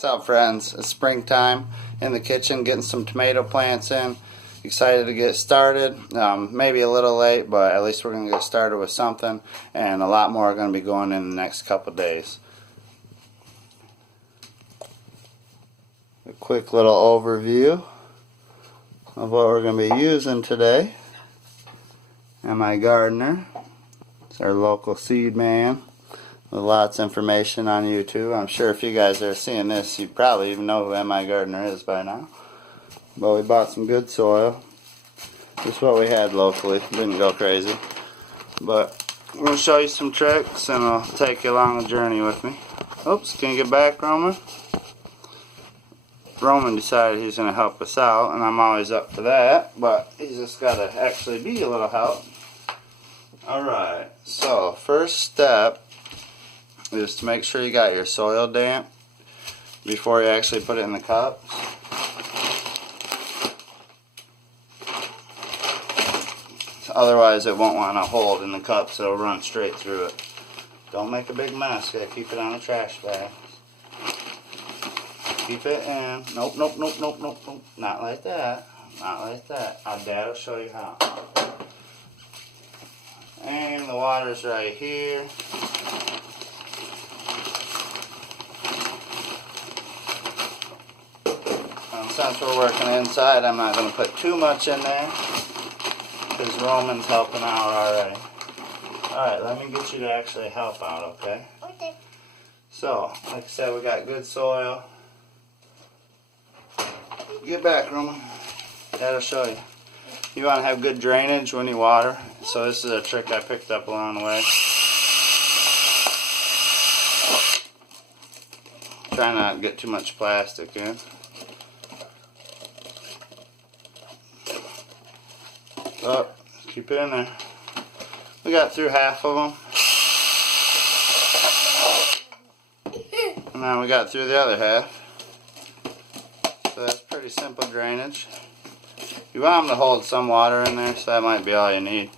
What's up, friends? It's springtime in the kitchen, getting some tomato plants in. Excited to get started. Maybe a little late, but at least we're going to get started with something, and a lot more are going to be going in the next couple days. A quick little overview of what we're going to be using today. And my gardener, it's our local seed man. With lots of information on YouTube. I'm sure if you guys are seeing this, you probably even know who My Gardener is by now. But we bought some good soil. Just what we had locally. Didn't go crazy. But I'm going to show you some tricks and I'll take you along the journey with me. Oops, can you get back, Roman? Roman decided he's going to help us out, and I'm always up for that. But he's just got to actually be a little help. Alright, so first step is to make sure you got your soil damp before you actually put it in the cups. Otherwise it won't want to hold in the cups, it'll run straight through it. Don't make a big mess, gotta keep it on a trash bag. Keep it in. Nope, nope, nope, nope, nope, nope. Not like that. Not like that. Our dad will show you how. And the water's right here. Since we're working inside, I'm not going to put too much in there because Roman's helping out already. Alright, let me get you to actually help out, okay? Okay. So, like I said, we got good soil. Get back, Roman. That'll show you. You want to have good drainage when you water. So this is a trick I picked up along the way. Try not to get too much plastic in. Oh, keep it in there. We got through half of them. And now we got through the other half. So that's pretty simple drainage. You want them to hold some water in there, so that might be all you need.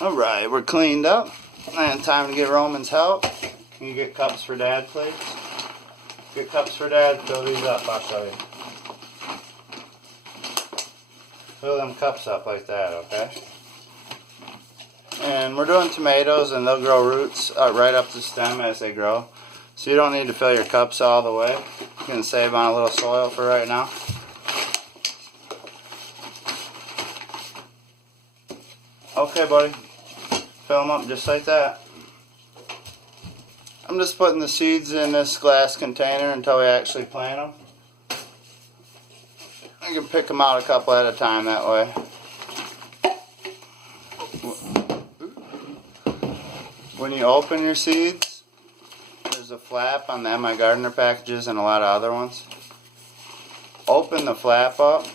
Alright, we're cleaned up. And time to get Roman's help. Can you get cups for Dad, please? Get cups for Dad, fill these up, I'll show you. Fill them cups up like that, okay? And we're doing tomatoes, and they'll grow roots right up the stem as they grow. So you don't need to fill your cups all the way. You can save on a little soil for right now. Okay, buddy. Fill them up just like that. I'm just putting the seeds in this glass container until we actually plant them. I can pick them out a couple at a time that way. When you open your seeds, there's a flap on the My Gardener packages and a lot of other ones. Open the flap up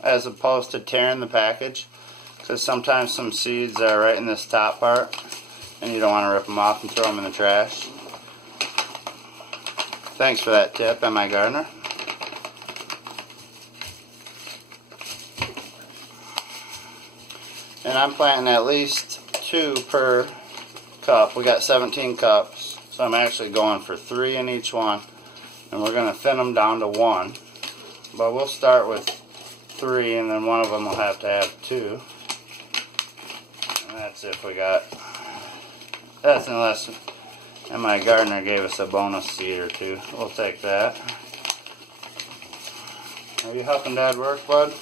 as opposed to tearing the package. Because sometimes some seeds are right in this top part and you don't want to rip them off and throw them in the trash. Thanks for that tip, My Gardener. And I'm planting at least 2 per cup. We got 17 cups, so I'm actually going for 3 in each one. And we're going to thin them down to 1. But we'll start with 3, and then one of them will have to have 2. That's if we got. That's unless My Gardener gave us a bonus seed or 2. We'll take that. Are you helping Dad work, bud?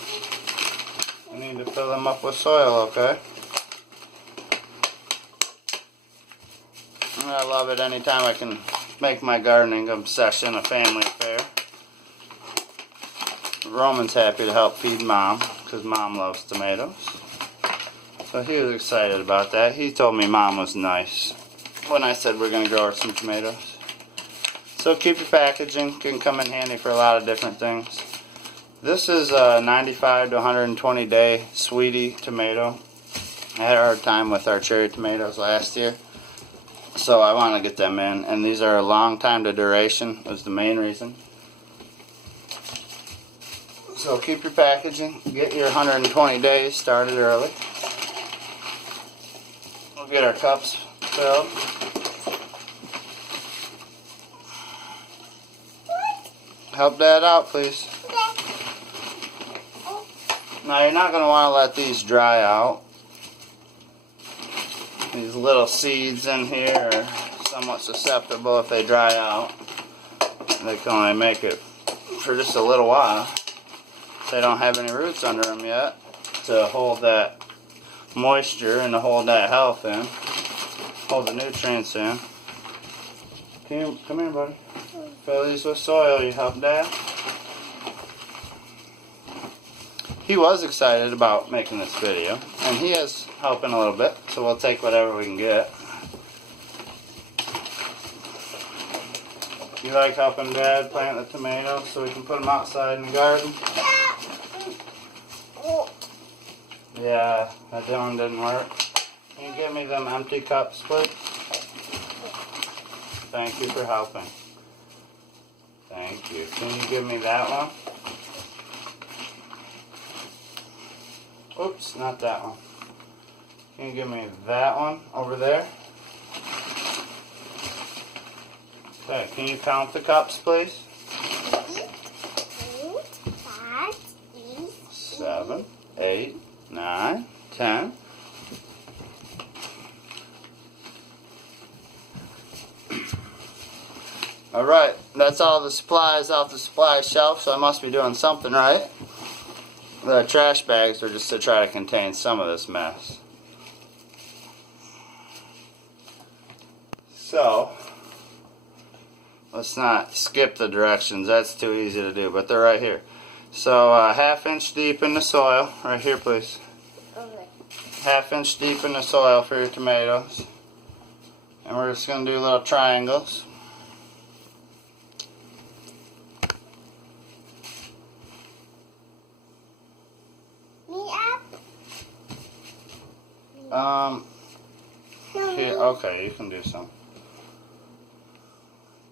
I need to fill them up with soil, okay? I love it anytime I can make my gardening obsession a family affair. Roman's happy to help feed Mom because Mom loves tomatoes. So he was excited about that. He told me Mom was nice when I said we're going to grow her some tomatoes. So keep your packaging. It can come in handy for a lot of different things. This is a 95 to 120 day sweetie tomato. I had a hard time with our cherry tomatoes last year, so I want to get them in. And these are a long time to duration was the main reason. So keep your packaging. Get your 120 days started early. We'll get our cups filled. Help Dad out, please. Now you're not going to want to let these dry out. These little seeds in here are somewhat susceptible if they dry out. They can only make it for just a little while. They don't have any roots under them yet to hold that moisture and to hold that health in, hold the nutrients in. Come here, buddy. Fill these with soil. You help Dad. He was excited about making this video, and he is helping a little bit, so we'll take whatever we can get. You like helping Dad plant the tomatoes so we can put them outside in the garden? Yeah, that one didn't work. Can you give me them empty cups, please? Thank you for helping. Thank you. Can you give me that one? Oops, not that one. Can you give me that one over there? Okay, can you count the cups, please? 7, 8, 9, 10. Alright, that's all the supplies off the supply shelf, so I must be doing something right. The trash bags are just to try to contain some of this mess. So, let's not skip the directions, that's too easy to do, but they're right here. So, 1/2 inch deep in the soil, right here please. Okay. 1/2 inch deep in the soil for your tomatoes. And we're just going to do little triangles. Here, okay, you can do some.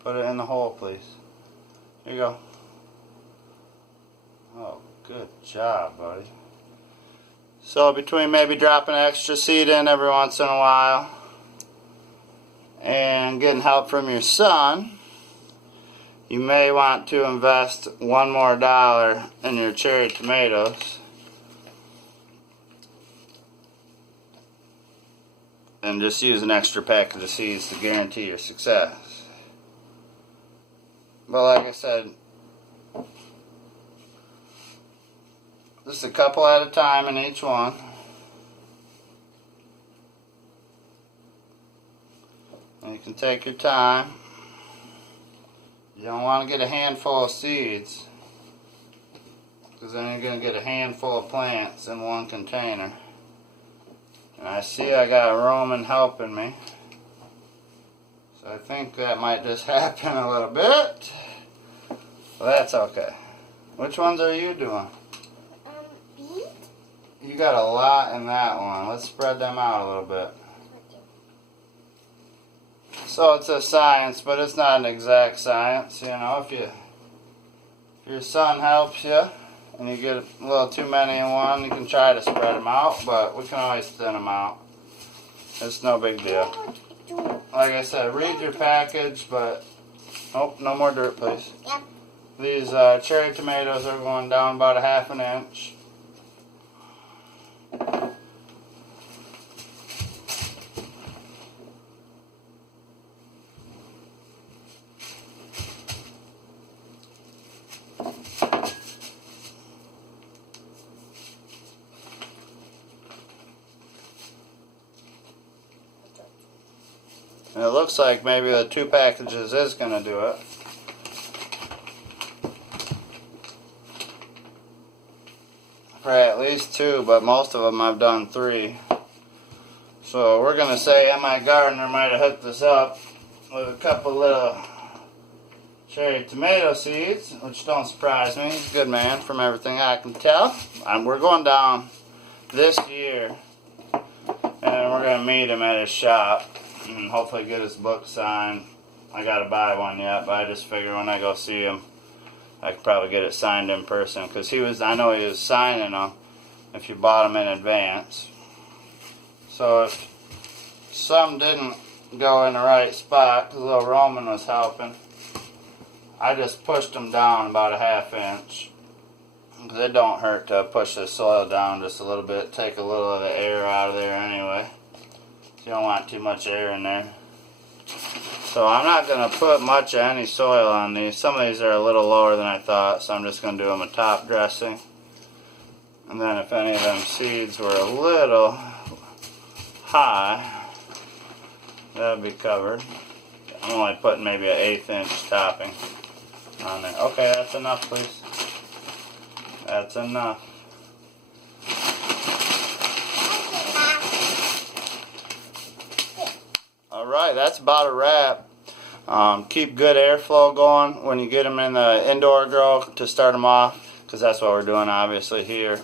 Put it in the hole, please. Here you go. Oh, good job, buddy. So between maybe dropping extra seed in every once in a while and getting help from your son, you may want to invest $1 more in your cherry tomatoes. And just use an extra package of seeds to guarantee your success. But like I said, just a couple at a time in each one. And you can take your time. You don't want to get a handful of seeds, because then you're going to get a handful of plants in one container. And I see I got a Roman helping me. So I think that might just happen a little bit. Well, that's okay. Which ones are you doing? These. You got a lot in that one. Let's spread them out a little bit. So it's a science, but it's not an exact science. You know, if your son helps you, and you get a little too many in one, you can try to spread them out, but we can always thin them out. It's no big deal. Like I said, read your package, but... Oh, no more dirt, please. Yep. These cherry tomatoes are going down about 1/2 inch. And it looks like maybe the 2 packages is going to do it. For at least 2, but most of them I've done 3. So we're going to say my gardener might have hooked this up with a couple little cherry tomato seeds, which don't surprise me. He's a good man from everything I can tell. We're going down this year, and we're going to meet him at his shop and hopefully get his book signed. I got to buy one yet, but I just figure when I go see him, I could probably get it signed in person, because I know he was signing them if you bought them in advance. So if some didn't go in the right spot, because little Roman was helping, I just pushed them down about a 1/2 inch, because it don't hurt to push the soil down just a little bit, take a little of the air out of there anyway. You don't want too much air in there. So I'm not going to put much of any soil on these. Some of these are a little lower than I thought, so I'm just going to do them a top dressing. And then if any of them seeds were a little high, that'll be covered. I'm only putting maybe an 1/8 inch topping on there. Okay, that's enough, please. That's enough. Alright, that's about a wrap. Keep good airflow going when you get them in the indoor grow to start them off, because that's what we're doing obviously here.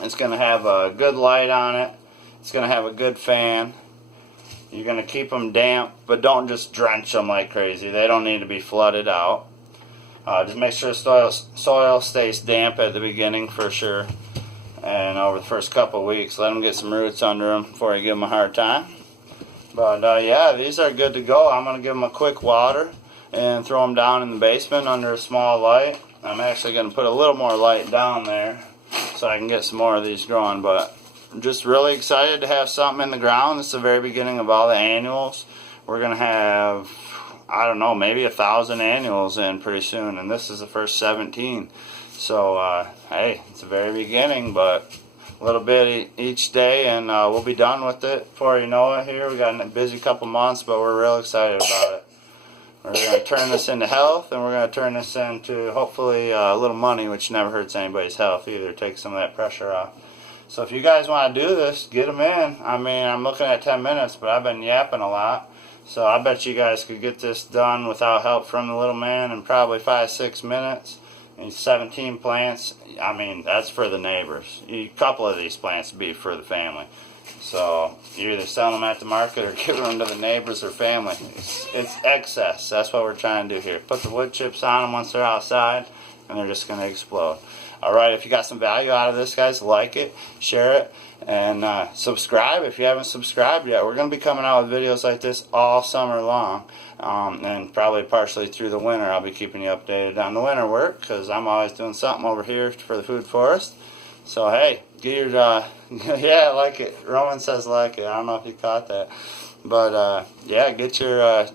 It's going to have a good light on it. It's going to have a good fan. You're going to keep them damp, but don't just drench them like crazy. They don't need to be flooded out. Just make sure soil stays damp at the beginning for sure. And over the first couple of weeks, let them get some roots under them before you give them a hard time. But yeah, these are good to go. I'm going to give them a quick water and throw them down in the basement under a small light. I'm actually going to put a little more light down there so I can get some more of these growing. But I'm just really excited to have something in the ground. This is the very beginning of all the annuals. We're going to have, I don't know, maybe 1,000 annuals in pretty soon. And this is the first 17. So, hey, it's the very beginning, but a little bit each day, and we'll be done with it before you know it here. We got a busy couple months, but we're real excited about it. We're going to turn this into health, and we're going to turn this into hopefully a little money, which never hurts anybody's health either. Take some of that pressure off. So if you guys want to do this, get them in. I mean, I'm looking at 10 minutes, but I've been yapping a lot. So I bet you guys could get this done without help from the little man in probably 5-6 minutes. And 17 plants, I mean, that's for the neighbors. A couple of these plants would be for the family. So you're either selling them at the market or giving them to the neighbors or family. It's excess. That's what we're trying to do here. Put the wood chips on them once they're outside, and they're just going to explode. Alright, if you got some value out of this, guys, like it, share it, and subscribe if you haven't subscribed yet. We're going to be coming out with videos like this all summer long, and probably partially through the winter. I'll be keeping you updated on the winter work, because I'm always doing something over here for the food forest. So hey, get your yeah, like it. Roman says like it. I don't know if you caught that, but yeah, get your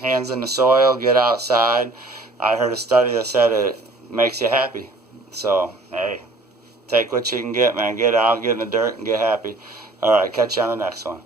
hands in the soil, get outside. I heard a study that said it makes you happy. So hey, take what you can get, man. Get out, get in the dirt, and get happy. All right, catch you on the next one.